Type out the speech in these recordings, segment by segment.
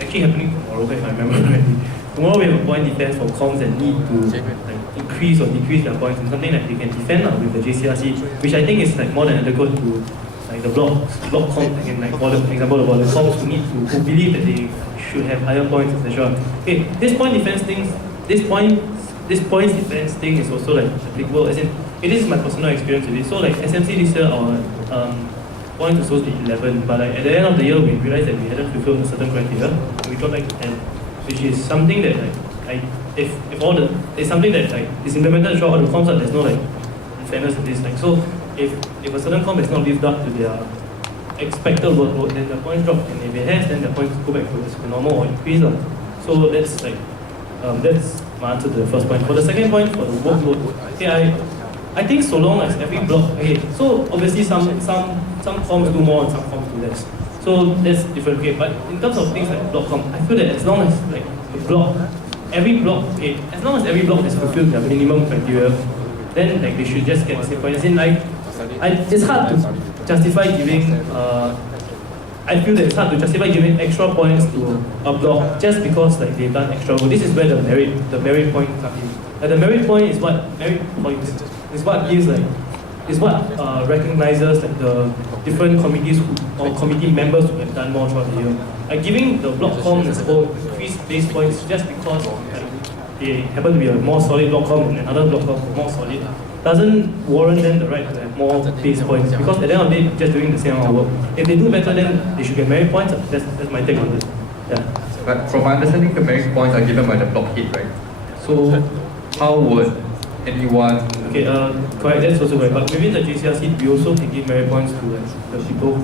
actually happening tomorrow, if I remember correctly. Tomorrow we have a point defense for comms that need to like increase or decrease their points, and something that they can defend with the JCRC, which I think is like more than adequate to like the block comms, again, like for the example about the comms who believe that they should have higher points, etc. Okay, this point defense thing, this points defense thing is also like applicable. As in, this is my personal experience with it. So like SMC this year, our points were supposed to be 11, but like at the end of the year we realized that we hadn't fulfilled a certain criteria, and we got back to 10, which is something that like it's something that like is implemented throughout all the comps. There's no like unfairness in this. Like so, if a certain comp has not lived up to their expected workload, then the points drop, and if it has, then the points go back to normal or increase. So that's like that's my answer to the first point. For the second point, for the workload, okay, I think so long as every block, okay, so obviously some comps do more and some comps do less. So that's different, okay, but in terms of things like block comp, I feel that as long as like the block, okay, as long as every block has fulfilled their minimum criteria, then like they should just get the same point. As in like, it's hard to justify giving, I feel that it's hard to justify giving extra points to a block just because like they've done extra work. This is where the merit point comes in. The merit point is what gives like recognizes like the different committees or committee members who have done more throughout the year. Like giving the block com as a whole increased base points just because like, they happen to be a more solid block com and another block com more solid doesn't warrant them the right to have more base points, because at the end of the day, just doing the same amount of work. If they do better, then they should get merit points. That's my take on this. Yeah. But from my understanding, the merit points are given by the block head, right? So how would anyone? Okay, correct. That's also correct. But within the JCRC, we also can give merit points to like, the people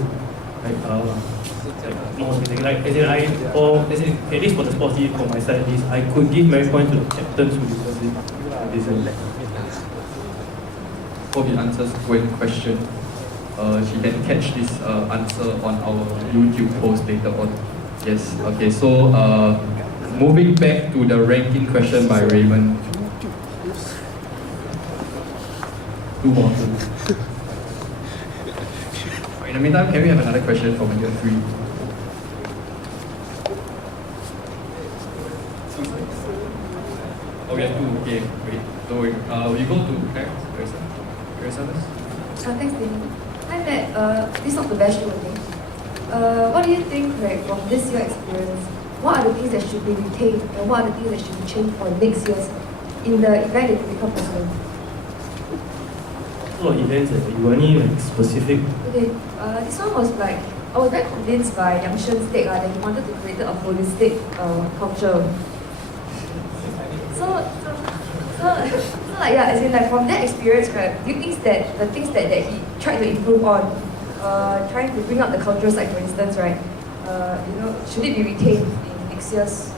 more specific. Like as in, at least for the sports team, for my side, at least I could give merit points to the captains who deserve it. Hope it answers Gwen's question. She can catch this answer on our YouTube post later on. Yes, okay, so moving back to the ranking question by Raymond. Two more. In the meantime, can we have another question from year 3? Oh, we have 2, okay, wait. So we go to Claire. Thanks, Danny. Hi, Matt. This is not the best show, I think. What do you think, Craig, from this year's experience? What are the things that should be retained and what are the things that should be changed for next year's in the event that you become president? What events that you any like specific? Okay, this one was like, I was very convinced by Yang Shen's take that he wanted to create a holistic culture. So like, yeah, as in like from that experience, right, do you think that the things that he tried to improve on, trying to bring up the cultural side, for instance, right, should it be retained in next year's,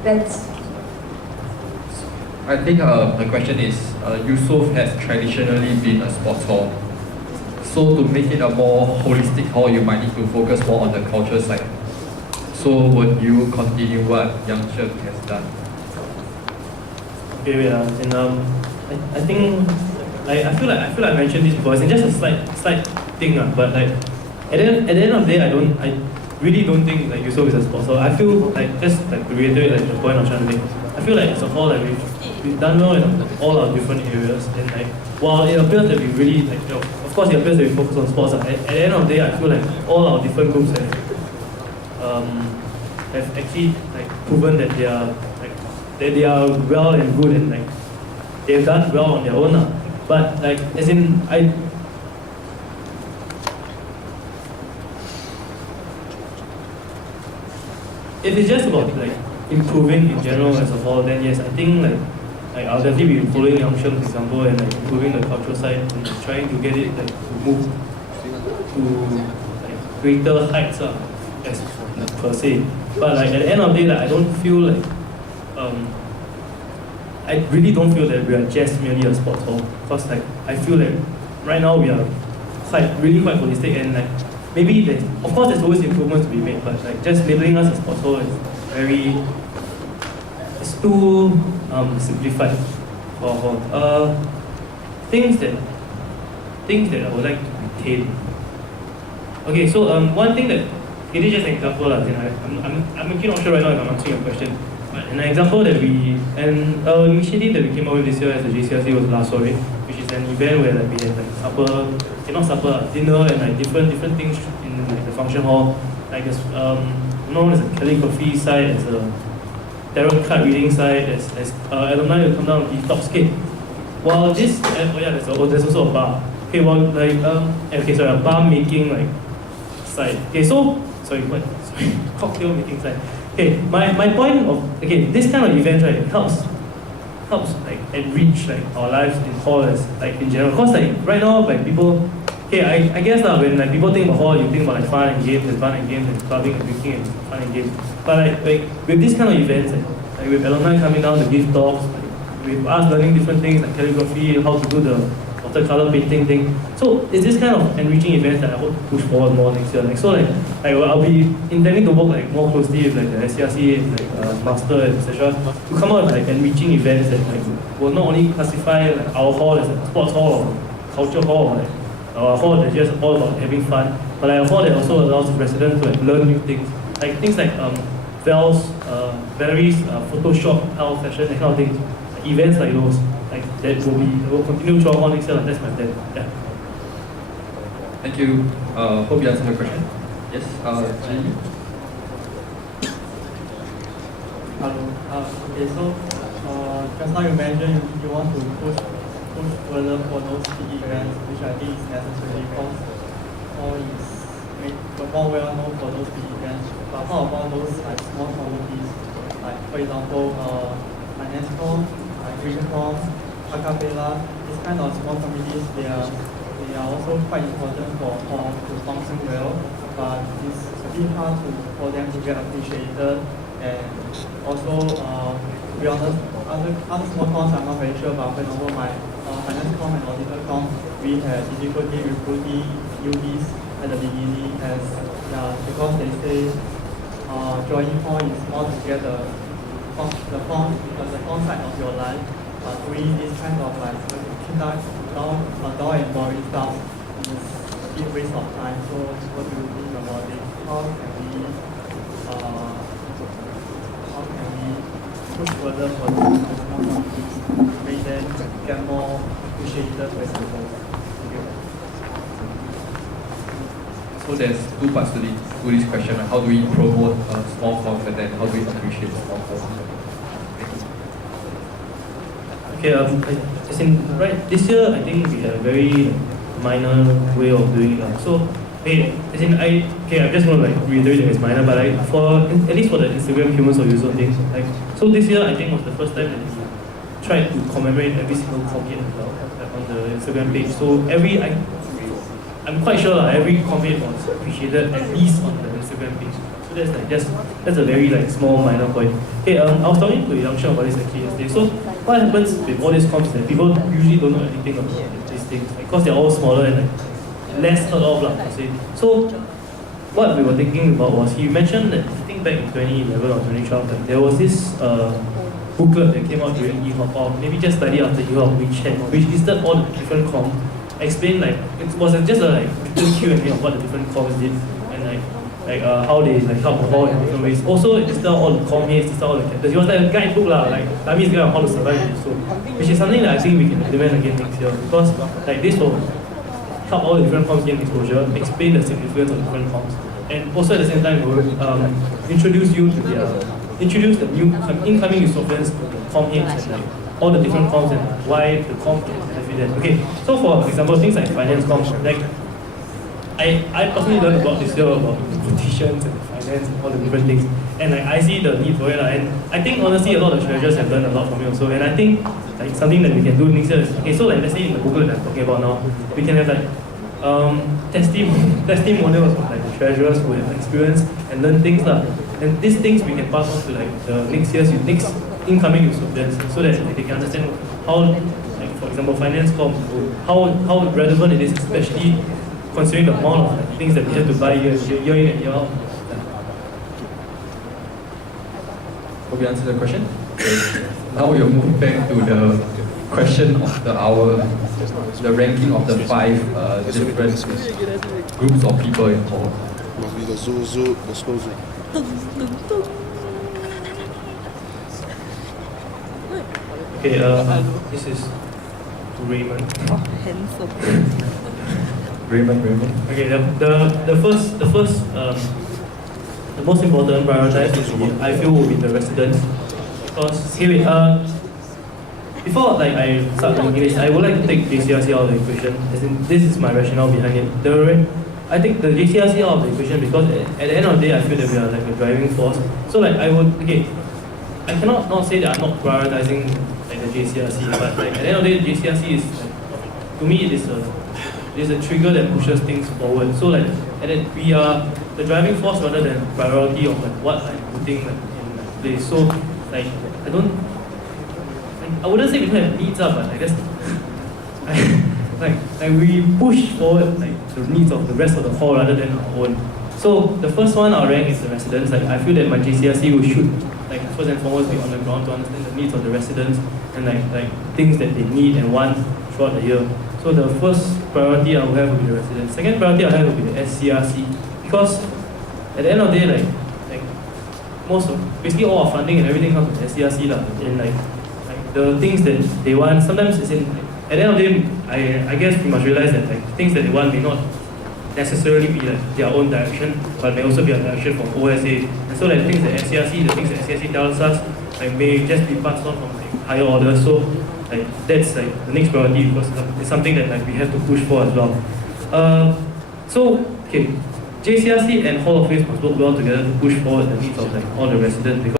events? I think the question is, Yusof has traditionally been a sports hall. So to make it a more holistic hall, you might need to focus more on the culture side. So would you continue what Yang Shen has done? Okay, wait, I think I feel like I mentioned this before. It's just a slight thing, but like at the end of the day, I really don't think like Yusof is a sport. So I feel like, just like to reiterate like the point I'm trying to make, I feel like as a whole, like we've done well in all our different areas, and like while it appears that we really like, of course it appears that we focus on sports, at the end of the day, I feel like all our different groups have actually like proven that they are well and good, and like they've done well on their own. But like, as in, if it's just about like improving in general as a whole, then yes, I think like I'll definitely be following Yang Shen's example and like improving the cultural side and trying to get it like to move to like greater heights as per se. But like at the end of the day, like, I don't feel like I really don't feel that we are just merely a sports hall, because like I feel like right now we are really quite holistic, and like maybe of course there's always improvements to be made, but like just labeling us as sports hall is it's too simplified for things that I would like to retain. Okay, so one thing that it is just an example. I'm actually not sure right now if I'm answering your question. But an example that initiative that we came up with this year as a JCRC was La Soiree, which is an event where like, we had like supper, not supper, dinner and like different things in like the function hall. Like there's known as a calligraphy side, there's a tarot card reading side, there's alumni will come down and give talks. Okay, while this, there's also a bar. Okay, well like a bar making like side. Okay, so cocktail making side. Okay, my point of this kind of event right helps like enrich like our lives in hall as like in general. Cause like right now like people I guess when like people think about hall you think about like fun and games and clubbing and drinking and fun and games. But like with this kind of events like with alumni coming down to give talks, like, with us learning different things like calligraphy, how to do the watercolor painting thing. So it's this kind of enriching events that I hope to push forward more next year. Like so I'll be intending to work like more closely with like the SCRC, like master etc. to come out with like enriching events that like will not only classify like our hall as a sports hall or culture hall or like a hall that's just all about having fun, but like a hall that also allows residents to like learn new things. Like things like Valerie's Photoshop health session, that kind of thing. Like, events like those. Like that will continue throughout all next year. That's my plan. Yeah. Thank you. Hope you answered my question. Yes, Ji. Hello. Okay, so just now you mentioned you want to push further for those big events, which I think is necessary because all is more well known for those big events. But how about those like small communities, like for example, finance com, like green com, acapella, these kind of small communities, they are also quite important for hall to function well, but it's a bit hard for them to get appreciated. And also, to be honest, other small comms I'm not very sure, but for example, my finance com and auditor com, we had difficulty recruiting newbies at the beginning because they say joining hall is more to get the fun side of your life. Doing this kind of like dull and boring stuff is a big waste of time. So what do you think about it? How can we push further for the small communities to make them get more appreciated by people? So there's two parts to this question. How do we promote small firms and then how do we appreciate small firms? This year I think we have a very minor way of doing it. So I'm just going to like reiterate that it's minor, but like at least for the Instagram Humans of User thing, like so this year I think was the first time that we tried to commemorate every single comment on the Instagram page. So I'm quite sure every comment was appreciated at least on the Instagram page. So that's a very like small minor point. I was talking to Yang Sheng about this actually yesterday. So what happens with all these comps is that people usually don't know anything about these things because they're all smaller and like less heard of per se. So what we were thinking about was he mentioned that I think back in 2011 or 2012 like, there was this booklet that came out during eHop or maybe just slightly after eHop which listed all the different comps, explained like it was just a like little Q&A of what the different comps did and like how they like help the hall in different ways. Also it listed all the com heads, listed all the captains. It was like a guidebook like Lami's guide on how to survive in so which is something that I think we can implement again next year because like this will help all the different comps gain exposure, explain the significance of different comps, and also at the same time we will introduce the new incoming Yusofians to the com heads and like all the different comps and why the comp can benefit them. Okay, so for example things like finance comps, like I personally learned about this year about competitions and finance and all the different things, and like I see the need for it and I think honestly a lot of treasurers have learned a lot from it also, and I think like something that we can do next year is so like let's say in the booklet that I'm talking about now, we can have like testimonials of like the treasurers who have experienced and learned things and these things we can pass on to like the next incoming students so that like, they can understand how like for example finance comp how relevant it is, especially considering the amount of like, things that we have to buy year in and year out. Hope you answered the question. Now we'll move back to the question of the hour, the ranking of the 5 different groups of people in hall. Must be the zoo, the slow zoo. Okay, this is to Raymond. Handsome. Raymond. Okay, the most important prioritized I feel will be the residents. Because here before like I start thinking this, I would like to take JCRC out of the equation. As in, this is my rationale behind it. I take the JCRC out of the equation because at the end of the day, I feel that we are like a driving force. So like I cannot not say that I'm not prioritizing like the JCRC, but like at the end of the day, JCRC is like, to me it is a trigger that pushes things forward. So like we are the driving force rather than priority of like what I'm putting like, in like, place. So like I wouldn't say we don't have needs, but I guess like we push forward like the needs of the rest of the hall rather than our own. So the first one I'll rank is the residents. Like I feel that my JCRC should like first and foremost be on the ground to understand the needs of the residents and like things that they need and want throughout the year. So the first priority I will have will be the residents. Second priority I have will be the SCRC, because at the end of the day, like most of basically all our funding and everything comes from SCRC lah. And like the things that they want, sometimes it's in at the end of the day, I guess we must realize that like things that they want may not necessarily be like their own direction, but may also be a direction from OSA. And so like the things that SCRC tells us like may just be passed on from like higher orders. So like that's like the next priority, because it's something that like we have to push for as well. JCRC and Hall of Fame must work well together to push forward the needs of like all the residents, because